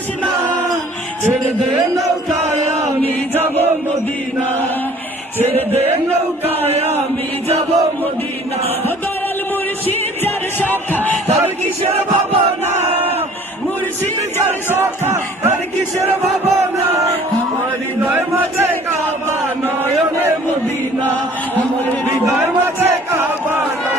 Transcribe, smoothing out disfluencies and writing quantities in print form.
করিস না, ছেড়ে দে নৌকায় আমি যাব মদিনা, ছেড়ে দে নৌকায় আমি যাব মদিনা। দয়াল মুর্শিদ যার শাখা তার কিসের ভাবনা, মুর্শিদ যার শাখা